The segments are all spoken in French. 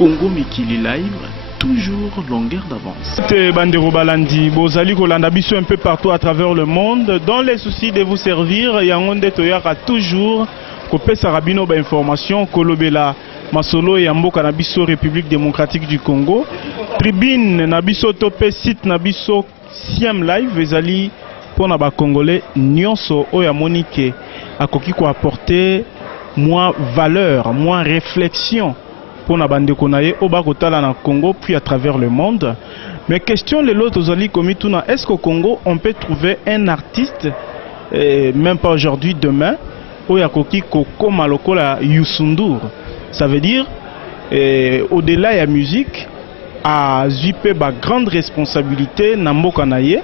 Congo Mikili Live, toujours longueur d'avance. Bandero Balandi, Bozali Kolanda Biso un peu partout à travers le monde. Dans les soucis de vous servir, Yangonde Toyaka toujours Kopé Sarabino ba information Kolobela Masolo et Yamboka Nabiso République démocratique du Congo. Tribune Nabiso Topé site Nabiso Siam Live Ezali pour Naba Congolais Nyonso Oya Monique Akoki ko apporter moins valeur, moins réflexion pour Nabande Konaye Oba Kotala na Congo puis à travers le monde. Mais question les autres Ozali Komituna, est-ce qu'au Congo on peut trouver un artiste même pas aujourd'hui, demain Oya Koki Koko Malokola Youssou N'Dour? Ça veut dire au-delà de la musique à Zuipe ba grande responsabilité na mboka na ye.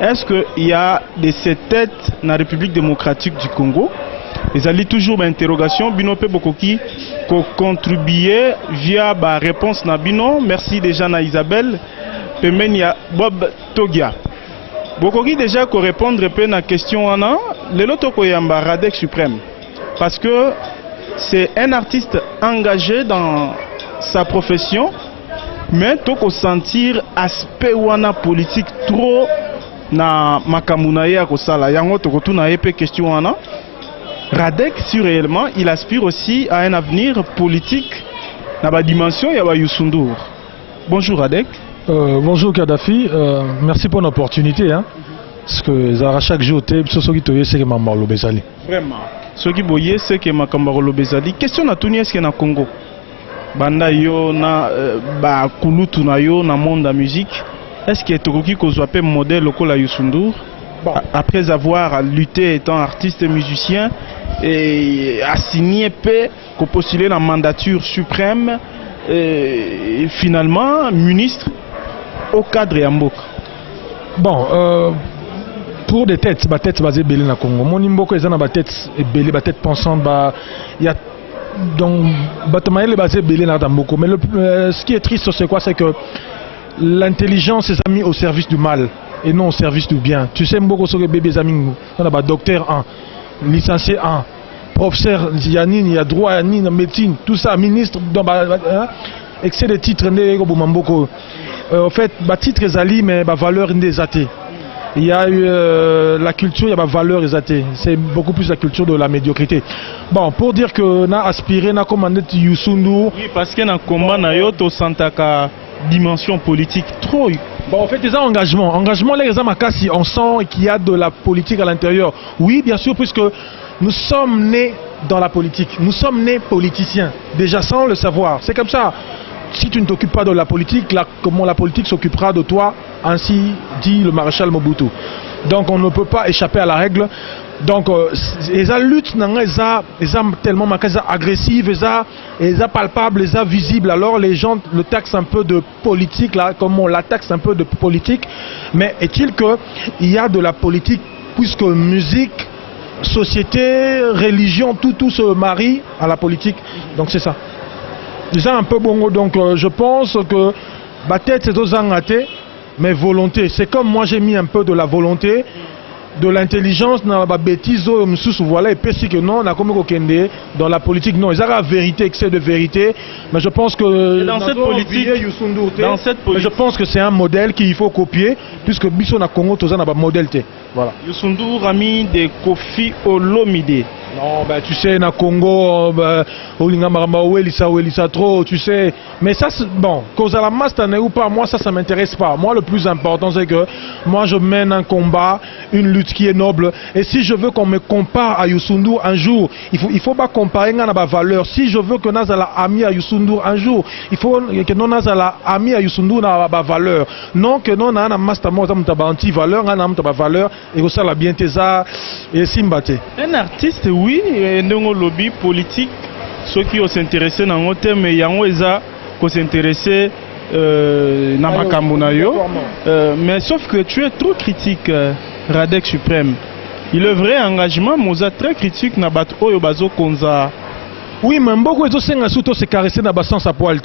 Est-ce qu'il y a de ces têtes dans la République démocratique du Congo? Ils allaient toujours d'interrogation. Bino pe bokoki ko contribuer via ba réponse na bino. Merci déjà na Isabelle. Pemenia Bob Togia. Bokoki déjà ko répondre pe na question ana. Le loto ko yamba Radek Suprême. Parce que c'est un artiste engagé dans sa profession. Mais toko sentir aspect wana politique trop na makamuna ya kosala yango toko tuna epé question wana. Radek si réellement il aspire aussi à un avenir politique na ba dimension ya ba Youssou N'Dour. Bonjour Radek. Bonjour Kadhafi, merci pour l'opportunité hein. Parce que Zara chaque jour te biso ki toye c'est que Mamalo Bezali. Vraiment. Ce qui boye c'est que Makambaro Bezali. Question na tuni est-ce que na Congo banda yo na ba kulutu na yo na monde de musique. Est-ce que Tokoki Kozwape modèle lokola Youssou N'Dour après avoir lutté étant artiste et musicien et a signé paix qu'on postulait la mandature suprême et finalement ministre au cadre Yambok? Bon, pour des têtes basées belé na Congo. Mon Mboko est na tête belé, tête pensante, il y a donc Batamaël est basé belé na Mboko. Mais ce qui est triste c'est quoi, c'est que l'intelligence est mise au service du mal et non au service du bien. Tu sais, Mboko sur les bébés amis, on a docteur 1, licencié 1, professeur, il y a ni, il y a droit, il y a médecine, tout ça, ministre, excès de titres, Mboko. En fait, titre est mais valeur est athée. Il y a eu la culture, il y a valeur est athée. C'est beaucoup plus la culture de la médiocrité. Bon, pour dire que na aspiré, na commandé Youssou N'Dour. Oui, parce que na combat na yo to santaka dimension politique trop. Bon, en fait, les engagements, les Makassi, on sent qu'il y a de la politique à l'intérieur. Oui, bien sûr, puisque nous sommes nés dans la politique. Nous sommes nés politiciens, déjà sans le savoir. C'est comme ça. Si tu ne t'occupes pas de la politique, comment la politique s'occupera de toi, ainsi dit le maréchal Mobutu. Donc on ne peut pas échapper à la règle. Donc les luttes sont tellement agressives, elles sont palpables, elles sont visibles. Alors les gens le taxent un peu de politique, là, comme on la taxe un peu de politique. Mais est-il qu'il y a de la politique, puisque musique, société, religion, tout se marie à la politique. Donc c'est ça. C'est un peu bon, donc je pense que ma tête c'est aux angatés, mais volonté. C'est comme moi j'ai mis un peu de la volonté, de l'intelligence dans la bêtise, voilà, et puis si que non, on a comme dans la politique, non, il y a la vérité, excès de vérité, mais je pense que dans cette politique, je pense que c'est un modèle qu'il faut copier, puisque Bisso na Congo, tout ça n'a pas modèle. Voilà. Youssou N'Dour a mis des Kofi Olomide. Non, ben tu sais, na Congo, Elisa trop, tu sais. Mais ça, bon, cause à la masse, t'en es ou pas, moi ça m'intéresse pas. Moi, le plus important, c'est que moi, je mène un combat, une lutte qui est noble. Et si je veux qu'on me compare à Youssou N'Dour un jour, il faut pas comparer à ma valeur. Si je veux que Nazala ami à Youssou N'Dour un jour, il faut que non Nazala ami à Youssou N'Dour na ma valeur. Non que non na masse moi ça m'ta anti-valeur, na m'ta valeur et ça la bien tesa et simbate. Un artiste oui, ndongo lobby politique, ceux qui s'intéressent dans un thème mais yango eza ko s'intéresser na makambo na yo. Mais sauf que tu es trop critique Radek Suprême. Il est vrai engagement moza très critique na bato oyo bazo konza Oui, mais beaucoup de gens se caresser dans le sens à poil.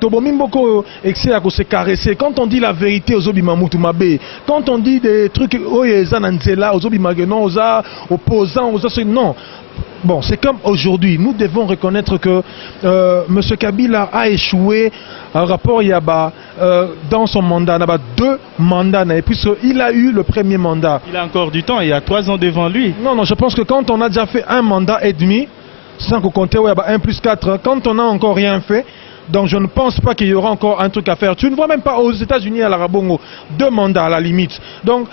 Beaucoup excès à se caresser. Quand on dit la vérité aux Obimamoutou Mabé, quand on dit des trucs aux Obimagénon, aux opposants, non. Bon, c'est comme aujourd'hui. Nous devons reconnaître que M. Kabila a échoué en rapport Yaba dans son mandat. Il y a 2 mandats, puisqu'il a eu le premier mandat. Il a encore du temps, il y a 3 ans devant lui. Non, je pense que quand on a déjà fait un mandat et demi, sans compter 1 plus 4, quand on n'a encore rien fait, donc je ne pense pas qu'il y aura encore un truc à faire. Tu ne vois même pas aux États-Unis à l'Arabongo 2 mandats à la limite. Donc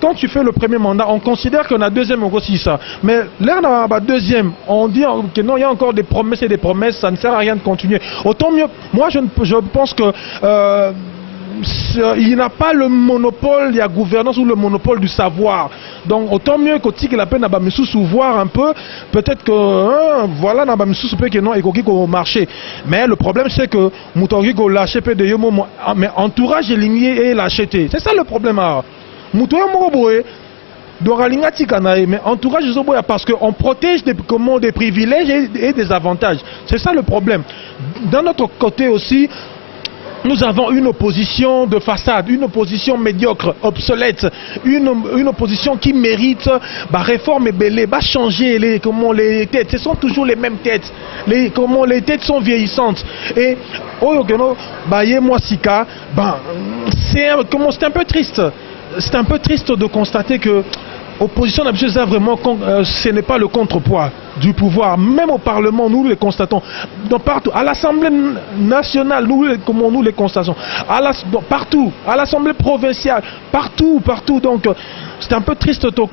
quand tu fais le premier mandat, on considère qu'on a deuxième aussi ça. Mais là, on a deuxième, on dit que non, il y a encore des promesses et des promesses, ça ne sert à rien de continuer. Autant mieux, moi je pense que il n'a pas le monopole, il y a gouvernance ou le monopole du savoir. Donc autant mieux que la peine à sous voir un peu, peut-être que voilà n'a pas sous peut que non et qu'on marché. Mais le problème c'est que Moutongi qu'on lâché peu de yomo mais entourage éliminé et l'acheté. C'est ça le problème. Moutongi moboé doralinga tikanae mais entourage zoboya parce qu'on protège des privilèges et des avantages. C'est ça le problème. D'un autre côté aussi, nous avons une opposition de façade, une opposition médiocre, obsolète, une opposition qui mérite réforme et belé, changer les têtes. Ce sont toujours les mêmes têtes. Les têtes sont vieillissantes. Et c'est un peu triste. C'est un peu triste de constater que l'opposition vraiment, ce n'est pas le contrepoids du pouvoir. Même au Parlement, nous les constatons. Partout, à l'Assemblée nationale, nous les constatons. Partout, à l'Assemblée provinciale, partout. Donc, c'est un peu triste. Donc,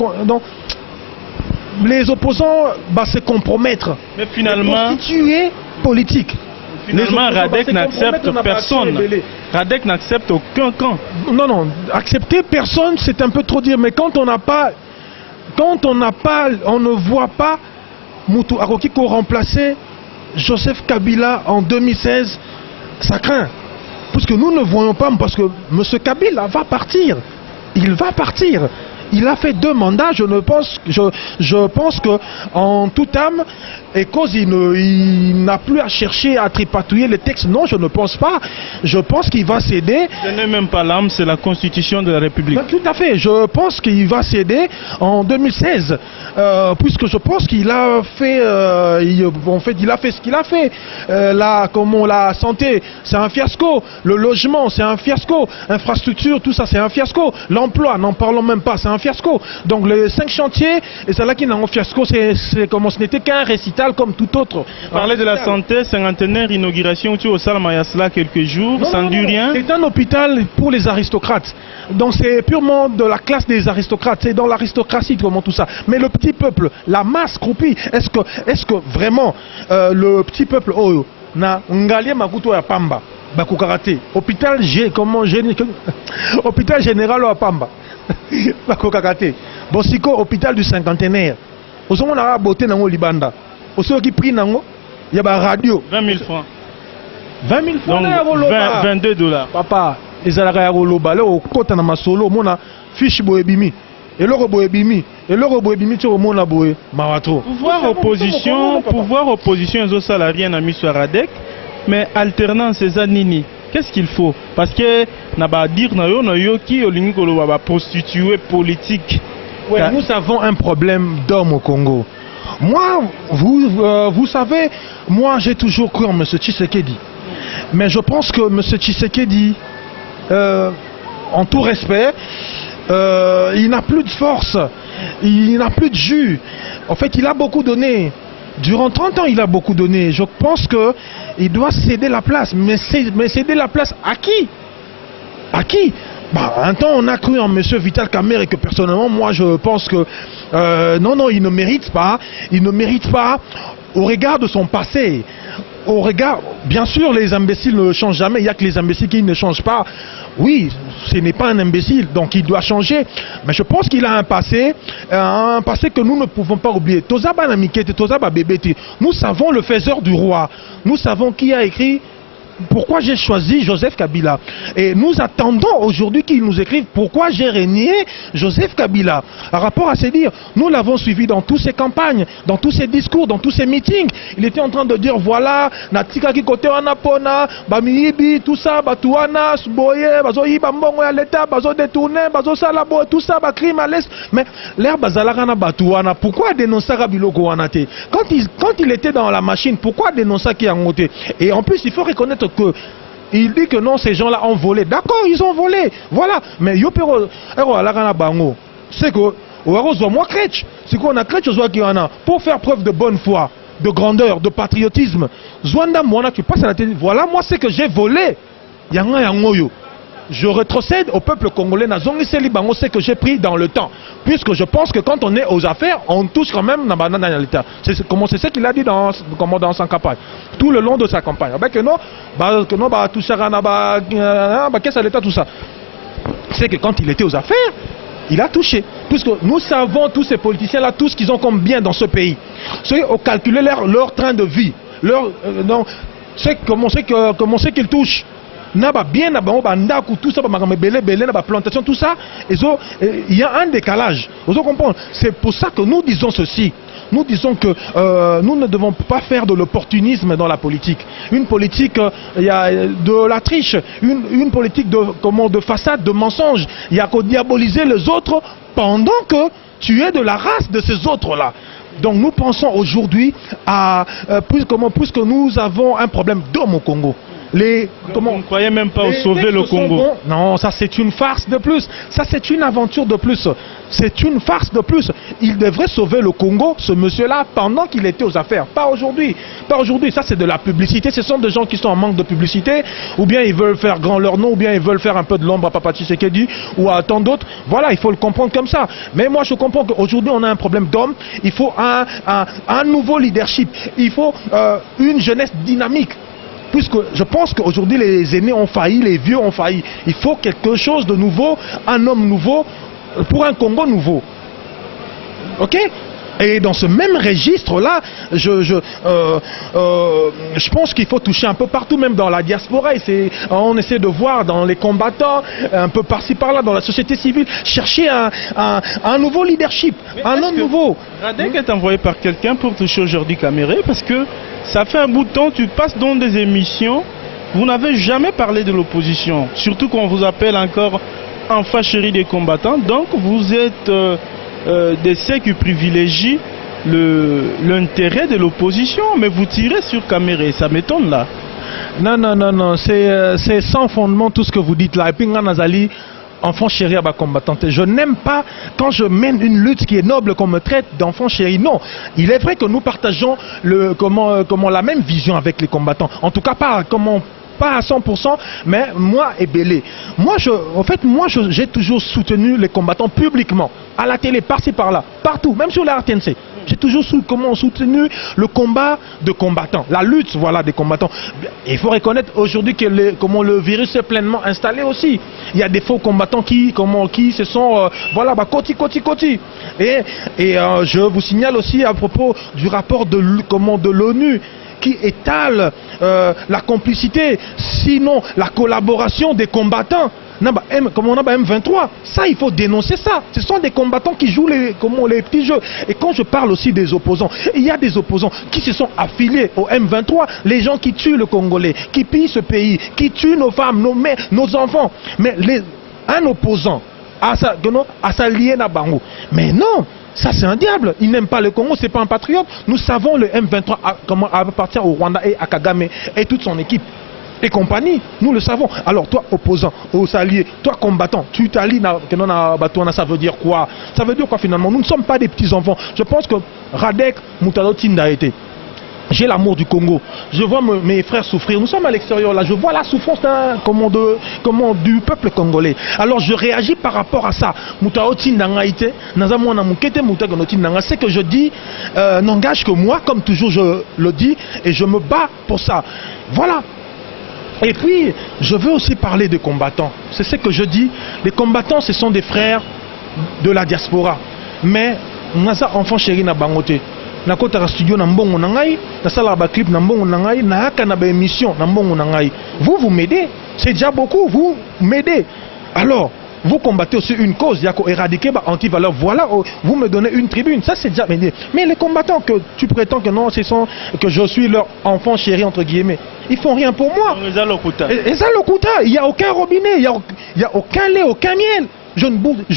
les opposants se compromettre. Mais finalement, constituer politique. Finalement, Radek n'accepte personne. Radek n'accepte aucun camp. Non, accepter personne, c'est un peu trop dire. Mais quand on ne voit pas Moutou Arokiko remplacer Joseph Kabila en 2016, ça craint. Parce que nous ne voyons pas, parce que M. Kabila va partir. Il va partir. Il a fait 2 mandats, je pense que en toute âme, et cause il n'a plus à chercher à tripatouiller les textes. Non, je ne pense pas. Je pense qu'il va céder. Ce n'est même pas l'âme, c'est la Constitution de la République. Ben, tout à fait. Je pense qu'il va céder en 2016, puisque je pense qu'il a fait, il a fait ce qu'il a fait. La santé, c'est un fiasco. Le logement, c'est un fiasco. Infrastructure, tout ça, c'est un fiasco. L'emploi, n'en parlons même pas, c'est un fiasco. Donc les 5 chantiers, et c'est là qu'il n'a un fiasco, c'est comme ce n'était qu'un récital comme tout autre. Parler de la santé, 50e inauguration au Salamayasla quelques jours, sans du rien. C'est un hôpital pour les aristocrates. Donc c'est purement de la classe des aristocrates, c'est dans l'aristocratie comment tout ça. Mais le petit peuple, la masse croupie, est-ce que vraiment le petit peuple na ngalie makuto ya pamba bakukarate hôpital hôpital général à Pamba bakukarate bosiko hôpital du cinquantenaire osongo na beauté nango libanda osoki qui prix nango ya ba radio 20 000 francs. 20 000 francs. Donc 22 $. Papa ezalaka ya koloba le okota na masolo mona fiche boebimi eloko boebimi to mona boye mawatro. Pouvoir opposition ezo sala rien na miso Radek, mais alternance eza nini? Qu'est-ce qu'il faut? Parce que na ba dire na yo ki olingi koloba ba prostituée politique. Ouais, nous avons un problème d'hommes au Congo. Moi, vous savez, moi j'ai toujours cru en M. Tshisekedi. Mais je pense que M. Tshisekedi, en tout respect, il n'a plus de force, il n'a plus de jus. En fait, il a beaucoup donné. Durant 30 ans, il a beaucoup donné. Je pense qu'il doit céder la place. Mais céder la place à qui? À qui? Un temps, on a cru en M. Vital Kamerhe et que personnellement, moi, je pense que non, il ne mérite pas. Il ne mérite pas au regard de son passé. Au regard, bien sûr, les imbéciles ne changent jamais. Il n'y a que les imbéciles qui ne changent pas. Oui, ce n'est pas un imbécile, donc il doit changer. Mais je pense qu'il a un passé que nous ne pouvons pas oublier. Nous savons le faiseur du roi. Nous savons qui a écrit pourquoi j'ai choisi Joseph Kabila. Et nous attendons aujourd'hui qu'il nous écrive pourquoi j'ai renié Joseph Kabila. Par rapport à ces dires, nous l'avons suivi dans toutes ses campagnes, dans tous ses discours, dans tous ses meetings. Il était en train de dire voilà, natika ki kote wana pona, bamiyibi, tout ça, batouana, boye, bazo yiba mbongo ya l'État, bazo détourner, bazo salabo, tout ça, ba crime à l'est. Mais l'air bazalaka na batouana, pourquoi dénoncer Biloko wana te? Quand il était dans la machine, pourquoi dénoncer qui a monté? Et en plus, il faut reconnaître que il dit que non, ces gens-là ont volé. D'accord, ils ont volé. Voilà. Mais Yopero, c'est que moi c'est qu'on a pour faire preuve de bonne foi, de grandeur, de patriotisme. Zwanda Mwana qui passe à la télé. Voilà, moi c'est que j'ai volé. Yanga Yangoyo. Je rétrocède au peuple congolais. C'est que j'ai pris dans le temps. Puisque je pense que quand on est aux affaires, on touche quand même dans l'État. C'est ce qu'il a dit dans sa campagne. Tout le long de sa campagne. Qu'est-ce l'État, tout ça. C'est que quand il était aux affaires, il a touché. Puisque nous savons, tous ces politiciens-là, tout ce qu'ils ont comme bien dans ce pays. C'est au calculer leur train de vie. Comment c'est qu'ils touchent. Bien, tout ça, plantation, tout ça, il y a un décalage. Vous comprenez? C'est pour ça que nous disons ceci. Nous disons que nous ne devons pas faire de l'opportunisme dans la politique. Une politique, il y a de la triche, une politique de façade, de mensonge. Il y a qu'à diaboliser les autres pendant que tu es de la race de ces autres-là. Donc nous pensons aujourd'hui à, puisque nous avons un problème d'homme au Congo. Vous ne croyez même pas au sauver le Congo? Non, ça c'est une farce de plus. Ça c'est une aventure de plus. C'est une farce de plus. Il devrait sauver le Congo, ce monsieur-là, pendant qu'il était aux affaires. Pas aujourd'hui. Pas aujourd'hui. Ça c'est de la publicité. Ce sont des gens qui sont en manque de publicité. Ou bien ils veulent faire grand leur nom. Ou bien ils veulent faire un peu de l'ombre à Papa Tshisekedi. Ou à tant d'autres. Voilà, il faut le comprendre comme ça. Mais moi je comprends qu'aujourd'hui on a un problème d'homme. Il faut un nouveau leadership. Il faut une jeunesse dynamique. Puisque je pense qu'aujourd'hui les aînés ont failli, les vieux ont failli. Il faut quelque chose de nouveau, un homme nouveau, pour un Congo nouveau. Ok? Et dans ce même registre-là, je pense qu'il faut toucher un peu partout, même dans la diaspora. On essaie de voir dans les combattants, un peu par-ci par-là, dans la société civile, chercher un nouveau leadership, un homme nouveau. Radek est envoyé par quelqu'un pour toucher aujourd'hui Caméré, parce que ça fait un bout de temps, tu passes dans des émissions, vous n'avez jamais parlé de l'opposition, surtout qu'on vous appelle encore enfant chéri des combattants. Donc vous êtes de ceux qui privilégient l'intérêt de l'opposition, mais vous tirez sur Caméré, ça m'étonne là. Non, c'est sans fondement tout ce que vous dites là. Et puis Nazali, enfant chéri à ma combattante. Je n'aime pas quand je mène une lutte qui est noble qu'on me traite d'enfant chéri. Non, il est vrai que nous partageons la même vision avec les combattants. En tout cas, pas à 100%, mais moi et Bélé. Moi, j'ai toujours soutenu les combattants publiquement, à la télé, par-ci, par-là, partout, même sur la RTNC. J'ai toujours soutenu le combat de combattants, la lutte, voilà, des combattants. Il faut reconnaître aujourd'hui que le virus est pleinement installé aussi. Il y a des faux combattants qui se sont, côté. Et je vous signale aussi à propos du rapport de l'ONU, qui étale la complicité, sinon la collaboration des combattants. Comme on a M23, ça il faut dénoncer ça. Ce sont des combattants qui jouent les petits jeux. Et quand je parle aussi des opposants, il y a des opposants qui se sont affiliés au M23, les gens qui tuent le Congolais, qui pillent ce pays, qui tuent nos femmes, nos mères, nos enfants. Mais un opposant à s'allier à Bango. Mais non, ça c'est un diable. Il n'aime pas le Congo, c'est pas un patriote. Nous savons le M23 appartient au Rwanda et à Kagame et toute son équipe. Et compagnie, nous le savons. Alors toi opposant, aux alliés, toi combattant, tu t'allies ça veut dire quoi? Ça veut dire quoi finalement? Nous ne sommes pas des petits enfants. Je pense que Radek Moutalo Tinda a été. J'ai l'amour du Congo. Je vois mes frères souffrir. Nous sommes à l'extérieur là. Je vois la souffrance du peuple congolais. Alors je réagis par rapport à ça. Ce que je dis n'engage que moi, comme toujours je le dis, et je me bats pour ça. Voilà. Et puis, je veux aussi parler des combattants. C'est ce que je dis. Les combattants, ce sont des frères de la diaspora. Mais, Naza enfant chéri na bangote. na kota ka studio na mbongo na ngai, na sala ba clip na mbongo na ngai, na haka na ba émission na mbongo na ngai. Vous m'aidez, c'est déjà beaucoup, vous m'aidez. Alors, vous combattez aussi une cause, il y a qu'à éradiquer anti-valeur. Voilà, vous me donnez une tribune, ça c'est déjà. Mais les combattants que tu prétends que non, que je suis leur enfant chéri entre guillemets, ils font rien pour moi. Et ça le coûte, il n'y a aucun robinet, il n'y a aucun lait, aucun miel. Je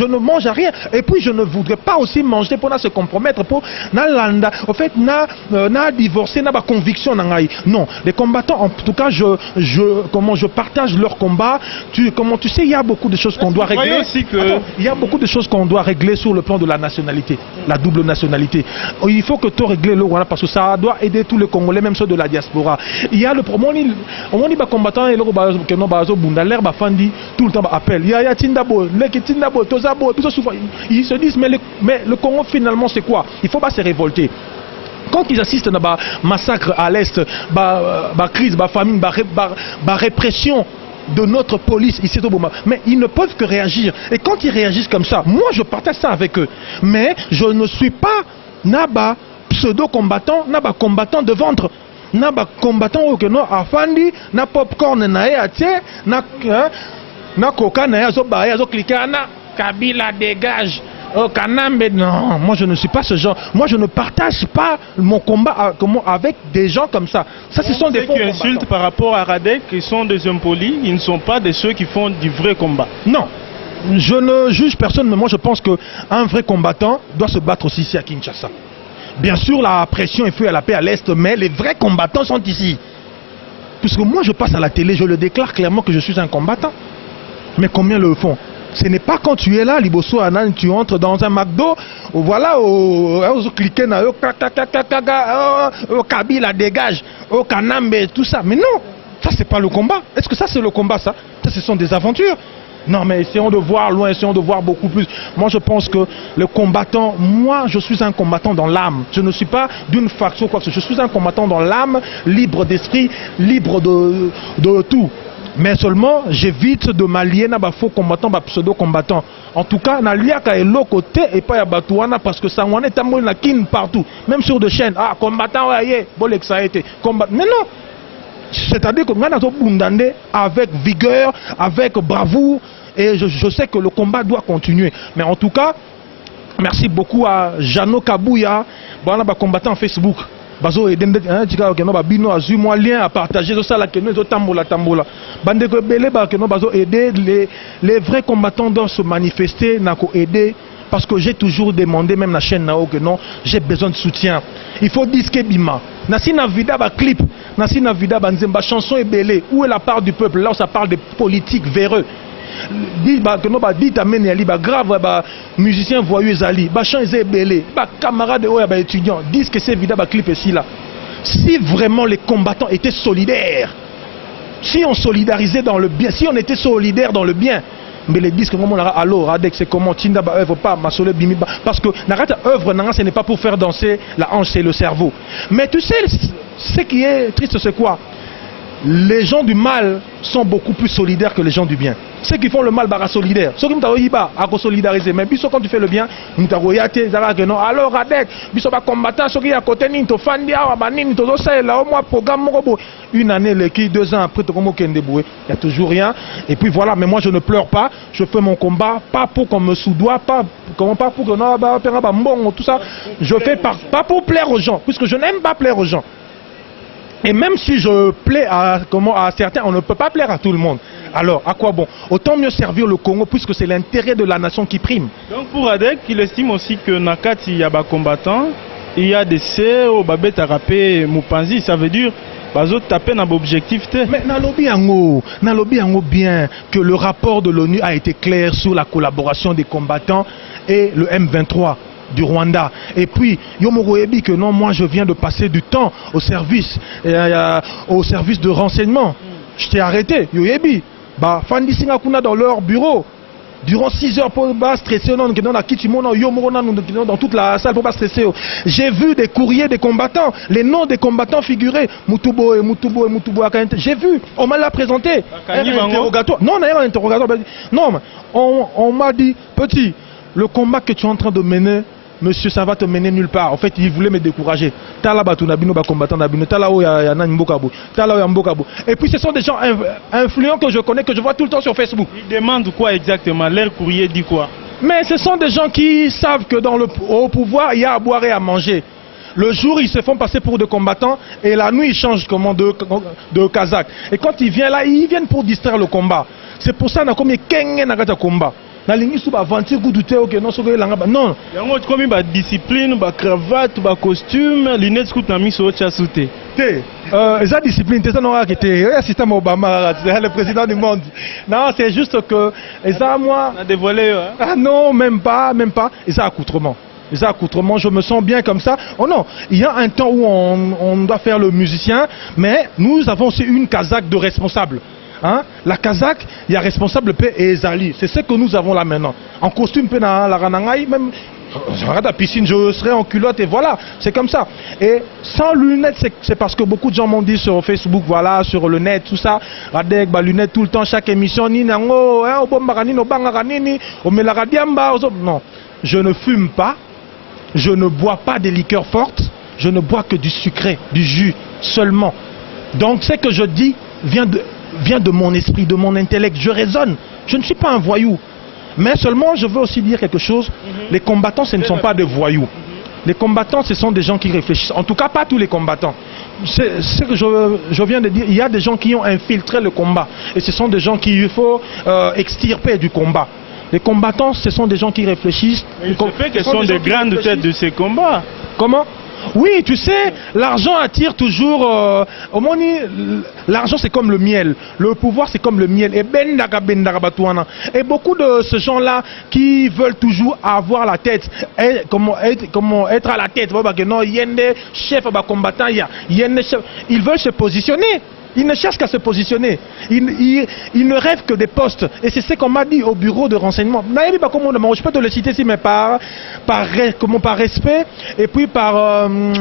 ne mange rien. Et puis je ne voudrais pas aussi manger pour se compromettre pour n'alanda. En fait, na divorcer, na ba conviction nangai. Non, les combattants, en tout cas, je partage leur combat. Tu sais, il y a beaucoup de choses qu'on doit régler. Il y a beaucoup de choses qu'on doit régler sur le plan de la nationalité, la double nationalité. Il faut que tu règles le Rwanda parce que ça doit aider tous les Congolais, même ceux de la diaspora. Il y a le problème. On dit ba combattant et le que no bazo bunda l'air ba fandi tout le temps ba appel. Il y a Tindabo, ils se disent mais le Congo finalement c'est quoi? Il faut pas se révolter. Quand ils assistent à un massacre à l'Est, crise, famine, répression de notre police ici au Boma, mais ils ne peuvent que réagir. Et quand ils réagissent comme ça, moi je partage ça avec eux. Mais je ne suis pas naba pseudo-combattant, naba combattant de ventre. Naba combattant au Keno afandi, na popcorn na eatie, na coca na yazo cliquer na Kabila dégage. Oh, Kanambe, non, moi je ne suis pas ce genre. Moi je ne partage pas mon combat avec des gens comme ça. Ça, ce sont des faux combattants. Ceux qui insultent par rapport à Radek, ils sont des impolis, ils ne sont pas de ceux qui font du vrai combat. Non, je ne juge personne, mais moi je pense qu'un vrai combattant doit se battre aussi ici à Kinshasa. Bien sûr, la pression est faite à la paix à l'Est, mais les vrais combattants sont ici. Puisque moi je passe à la télé, je le déclare clairement que je suis un combattant. Mais combien le font? Ce n'est pas quand tu es là, Liboso Anan, tu entres dans un McDo, voilà, au cliquer na Kabila dégage, au Kanambe, tout ça. Mais non, ça c'est pas le combat. Est-ce que ça c'est le combat, ça? Ça, ce sont des aventures. Non, mais essayons de voir loin, essayons de voir beaucoup plus. Moi, je pense que le combattant, moi, je suis un combattant dans l'âme. Je ne suis pas d'une faction, quoi que ce soit. Je suis un combattant dans l'âme, libre d'esprit, libre de tout. Mais seulement, j'évite de m'allier à faux combattants, pseudo-combattants. En tout cas, na liaka et l'autre côté et pas à Batouana parce que ça on est amour na kin partout, même sur des chaînes. Ah, combattant, ouais, bon, ça a été combat. Mais non, c'est-à-dire que nous avons bundandé avec vigueur, avec bravoure, et je sais que le combat doit continuer. Mais en tout cas, merci beaucoup à Jano Kabouya, bon, combattant Facebook. Bazo et bino azu moi lien à partager ça la que nous tambola bande ko belé ba que nous bazo aider les vrais combattants doivent se manifester nako aider parce que j'ai toujours demandé même la chaîne nao que non j'ai besoin de soutien. Il faut disque bima nasi na vida ba clip nasi na vida ba nzemba chanson et belé où est la part du peuple là où ça parle de politique véreux. Dit que nous dit amène ali ba grave ba musicien voyeux ali ba chant belé ba camarade ou ba étudiant disent que c'est vida ba clip ici là. Si vraiment les combattants étaient solidaires, si on solidarisait dans le bien, si on était solidaires dans le bien, mais les disques comment on a alors Radek c'est comment Tinda ba œuvre pas Masole bimi parce que narata œuvre nanga ce n'est pas pour faire danser la hanche, c'est le cerveau. Mais tu sais ce qui est triste c'est quoi? Les gens du mal sont beaucoup plus solidaires que les gens du bien. Ceux qui font le mal bara solidaire. Ceux qui m'ont solidariser. Mais quand tu fais le bien, alors Radek, biso ba combattant, ceux qui à côté ni to fandi awa banini to ça là au moins programme une année les qui 2 ans après il y a toujours rien. Et puis voilà, mais moi je ne pleure pas, je fais mon combat pas pour qu'on me soudoie, pas pour que non tout ça. Je fais pas pour plaire aux gens, puisque je n'aime pas plaire aux gens. Et même si je plais à certains, on ne peut pas plaire à tout le monde. Alors, à quoi bon? Autant mieux servir le Congo puisque c'est l'intérêt de la nation qui prime. Donc pour Adek, il estime aussi que Nakati, il y a des combattants, il y a des CEO, Babet Arapé, Moupanzi, ça veut dire bazo taper dans l'objectif. Mais nalobi ango bien que le rapport de l'ONU a été clair sur la collaboration des combattants et le M23 du Rwanda. Et puis, Yomoroyebi que non, moi je viens de passer du temps au service de renseignement. Je t'ai arrêté, Yoyebi. Bah, Fandi Singakuna dans leur bureau. Durant 6 heures pour pas stresser, dans toute la salle pour pas stresser. J'ai vu des courriers des combattants, les noms des combattants figurés. Mutubo et j'ai vu, on m'a l'a présenté. Un interrogatoire. Non, un interrogatoire. Non, on m'a dit, petit, le combat que tu es en train de mener, monsieur, ça va te mener nulle part. En fait, il voulait me décourager. Tala batu nabino ba combattant nabino, tala o ya na mbokabo, tala o ya mbokabo. Et puis ce sont des gens influents que je connais, que je vois tout le temps sur Facebook. Ils demandent quoi exactement? Leur courrier dit quoi? Mais ce sont des gens qui savent que au pouvoir, il y a à boire et à manger. Le jour, ils se font passer pour des combattants et la nuit, ils changent de Kazakh. Et quand ils viennent là, ils viennent pour distraire le combat. C'est pour ça qu'on a comme un combat. Non. Yango komi ba discipline, ba cravate, ba costume, lunettes scout na miso cha souté. Esa discipline, c'est ça non arrêté. Assistant Obama, c'est le président du monde. Non, c'est juste que esa moi. On a dévoilé. Ah non, même pas. Esa accoutrement. Les accoutrements, je me sens bien comme ça. Oh non, il y a un temps où on doit faire le musicien, mais nous avons aussi une Kazakh de responsable. Hein? La Kazakh, il y a responsable P et Ezali. C'est ce que nous avons là maintenant. En costume, la Ranangaï, même je regarde la piscine, je serai en culotte et voilà, c'est comme ça. Et sans lunettes, c'est parce que beaucoup de gens m'ont dit sur Facebook, voilà, sur le net, tout ça, Radek, lunettes tout le temps, chaque émission, non, je ne fume pas. Je ne bois pas des liqueurs fortes, je ne bois que du sucré, du jus seulement. Donc ce que je dis vient de mon esprit, de mon intellect. Je raisonne, je ne suis pas un voyou. Mais seulement je veux aussi dire quelque chose, les combattants ce ne sont pas des voyous. Les combattants ce sont des gens qui réfléchissent, en tout cas pas tous les combattants. C'est ce que je viens de dire, il y a des gens qui ont infiltré le combat. Et ce sont des gens qu'il faut extirper du combat. Les combattants, ce sont des gens qui réfléchissent. Mais il se fait que ce sont des grandes têtes de ces combats. Comment? Oui, tu sais, l'argent attire toujours... l'argent c'est comme le miel. Le pouvoir c'est comme le miel. Et beaucoup de ces gens-là qui veulent toujours avoir la tête. Et comment être à la tête. Ils veulent se positionner. Ils ne cherchent qu'à se positionner. Ils ne rêvent que des postes. Et c'est ce qu'on m'a dit au bureau de renseignement. Je peux te le citer ici, mais par respect et puis par... je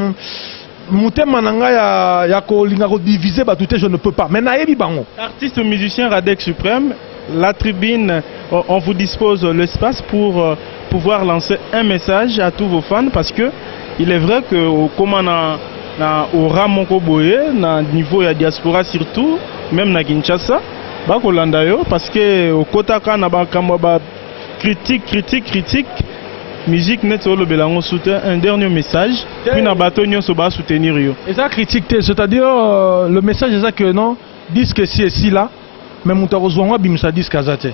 ne peux pas. Artiste musicien Radek Suprême, la tribune, on vous dispose l'espace pour pouvoir lancer un message à tous vos fans parce que il est vrai que au Ramoko Boye, na niveau ya diaspora surtout, même na Kinshasa, ba kolanda yo parce que au Kotaka na ba kamba critique, musique net solo belango soutien, un dernier message, puis na bato nyonso ba soutenir yo. Et ça critique, c'est-à-dire le message est ça que non, disent que si et si là, mais mutarozwanga bimsa disent kazate.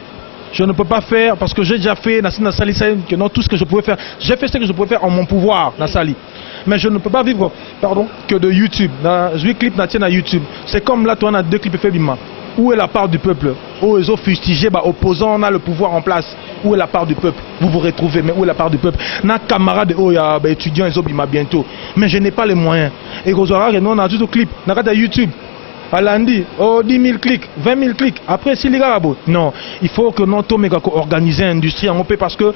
Je ne peux pas faire parce que j'ai déjà fait que non tout ce que je pouvais faire, j'ai fait ce que je pouvais faire en mon pouvoir Nasali. Mais je ne peux pas vivre que de YouTube. Je vais clip na YouTube. C'est comme là, toi, on a 2 clips fait bima. Où est la part du peuple? Où ils ont fustigé, opposant, on a le pouvoir en place. Où est la part du peuple? Vous vous retrouvez, mais où est la part du peuple? Na camarade, étudiants, ils ont bima bientôt. Mais je n'ai pas les moyens. Et nous, on a tout le clip. On a YouTube. À lundi, 10 000 clics, 20 000 clics. Après, si les gars, non, il faut que nous organiser l'industrie en OP parce que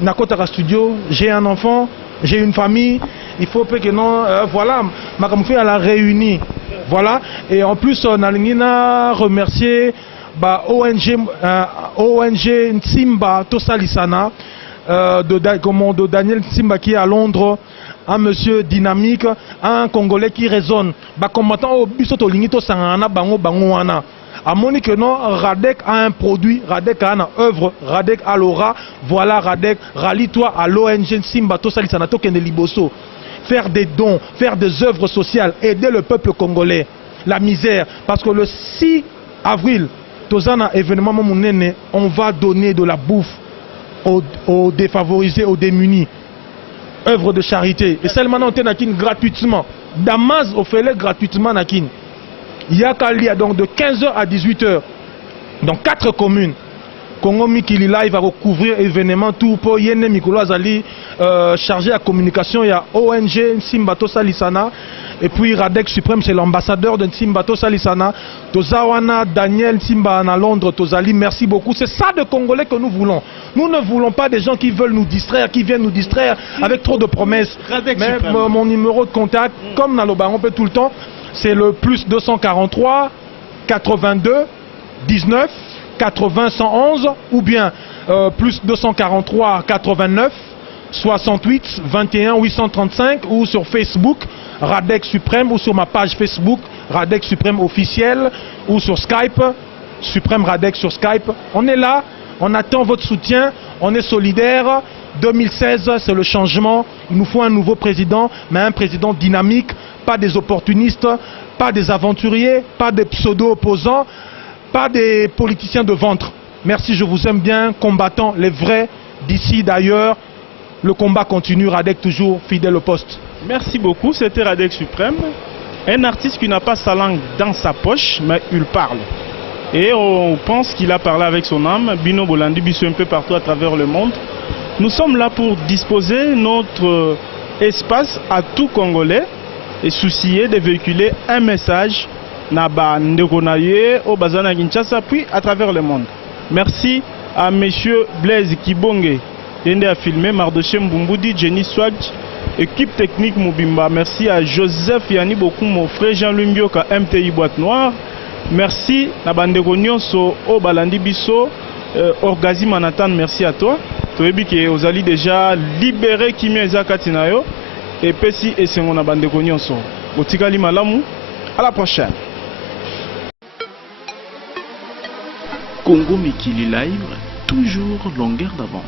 Nakotara Studio, j'ai un enfant, j'ai une famille, il faut que non, voilà, Makamoufi à la réunie. Voilà, et en plus, on a remercié ONG Nsimba Tosalisana, de Daniel Nsimba qui est à Londres. Un monsieur dynamique, un Congolais qui raisonne. Combattant au bisoto lingito sangana bango wana. A Monique non, Radek a un produit, Radek a une œuvre, Radek a l'aura. Voilà Radek, rallie-toi à l'ONG Simba Tosalisana Tokende Liboso. Faire des dons, faire des œuvres sociales, aider le peuple congolais. La misère, parce que le 6 avril, Tozana événement Mounene, on va donner de la bouffe aux défavorisés, aux démunis. Œuvre de charité. Et seulement on nakin gratuitement. Damas offert gratuitement nakin. Il y a Kalia donc de 15h à 18h dans 4 communes. Congo Mikili Live va recouvrir événement tout pour Yene Mikolo Azali chargé à communication. Il y a ONG Nsimbato Salisana. Et puis Radek Suprême, c'est l'ambassadeur de Nsimbato Salisana. Tozawana, Daniel Nsimba à Londres, Tozali, merci beaucoup. C'est ça de Congolais que nous voulons. Nous ne voulons pas des gens qui veulent nous distraire, qui viennent nous distraire avec trop de promesses. Mais mon numéro de contact, comme dans le baron peut tout le temps, c'est le plus 243 82 19 80 111 ou bien plus 243 89 68 21 835 ou sur Facebook Radec Suprême ou sur ma page Facebook Radec Suprême officiel ou sur Skype Suprême Radec sur Skype. On est là, on attend votre soutien, on est solidaire. 2016, c'est le changement. Il nous faut un nouveau président, mais un président dynamique, pas des opportunistes, pas des aventuriers, pas des pseudo-opposants, pas des politiciens de ventre. Merci, je vous aime bien, combattants, les vrais, d'ici, d'ailleurs. Le combat continue, Radec toujours fidèle au poste. Merci beaucoup, c'était Radec Suprême. Un artiste qui n'a pas sa langue dans sa poche, mais il parle. Et on pense qu'il a parlé avec son âme. Bino Bolandi Biso un peu partout à travers le monde. Nous sommes là pour disposer notre espace à tout Congolais et soucier de véhiculer un message Naba Ndekonaye au Bazana Kinshasa puis à travers le monde. Merci à monsieur Blaise Kibonge, qui a filmé, Mardoché Mbumboudi, Jenny Swag, équipe technique Moubimba. Merci à Joseph Yanni Bokou, mon frère Jean-Louis Mbioka, MTI Boîte Noire. Merci à Bandeko Nyonso au Balandi Biso, Orgazi Manatan, merci à toi. Tu as vu que vous allez déjà libérer Kimia Zakatinayo et Pessi et Sengon à Bandeko Nyonso. Botikali Malamu, à la prochaine. Congo Mikili Live, toujours longueur d'avance.